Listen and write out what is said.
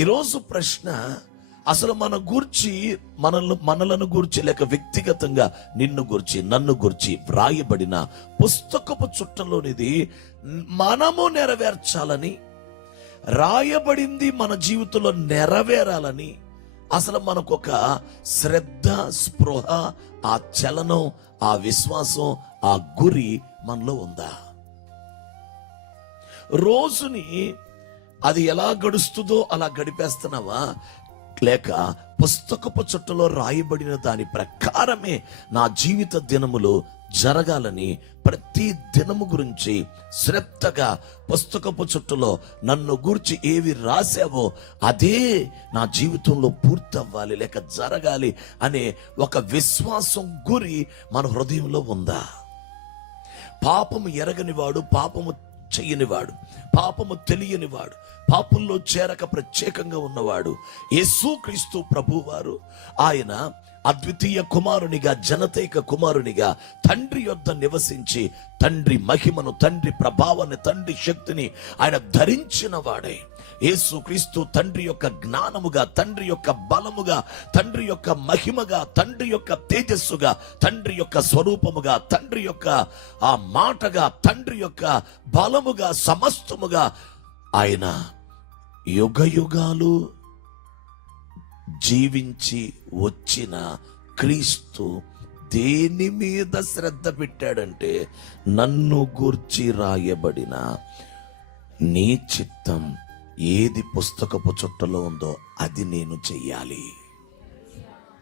ఈరోజు ప్రశ్న, అసలు మనలను గూర్చి లేక వ్యక్తిగతంగా నిన్ను గూర్చి నన్ను గూర్చి వ్రాయబడిన పుస్తకపు చుట్టలోనిది మనము నెరవేర్చాలని, రాయబడింది మన జీవితంలో నెరవేరాలని అసలు మనకొక శ్రద్ధ, స్పృహ, ఆ చలనం, ఆ విశ్వాసం, ఆ గురి మనలో ఉందా? రోజుని అది ఎలా గడుస్తుందో అలా గడిపేస్తున్నావా? లేక పుస్తకపు చుట్టలో రాయబడిన దాని ప్రకారమే నా జీవిత దినములు జరగాలని ప్రతి దినము గురించి శ్రద్ధగా పుస్తకపు చుట్టలో నన్ను గూర్చి ఏవి రాసావో అదే నా జీవితంలో పూర్తవ్వాలి లేక జరగాలి అనే ఒక విశ్వాసం, గురి మన హృదయంలో ఉందా? పాపము ఎరగనివాడు, పాపము చెయ్యనివాడు, పాపము తెలియనివాడు, పాపుల్లో చేరక ప్రత్యేకంగా ఉన్నవాడు యేసుక్రీస్తు ప్రభువారు. ఆయన అద్వితీయ కుమారునిగా, జనతైక కుమారునిగా తండ్రి యొద్ద నివసించి తండ్రి మహిమను, తండ్రి ప్రభావాన్ని, తండ్రి శక్తిని ఆయన ధరించిన వాడే యేసుక్రీస్తు. తండ్రి యొక్క జ్ఞానముగా, తండ్రి యొక్క బలముగా, తండ్రి యొక్క మహిమగా, తండ్రి యొక్క తేజస్సుగా, తండ్రి యొక్క స్వరూపముగా, తండ్రి యొక్క ఆ మాటగా, తండ్రి యొక్క బలముగా, సమస్తముగా ఆయన యుగ యుగాలు జీవించి వచ్చిన క్రీస్తు దేని మీద శ్రద్ధ పెట్టాడంటే, నన్ను గూర్చి రాయబడిన నీ చిత్తం ఏది పుస్తకపు చుట్టలో ఉందో అది నేను చెయ్యాలి.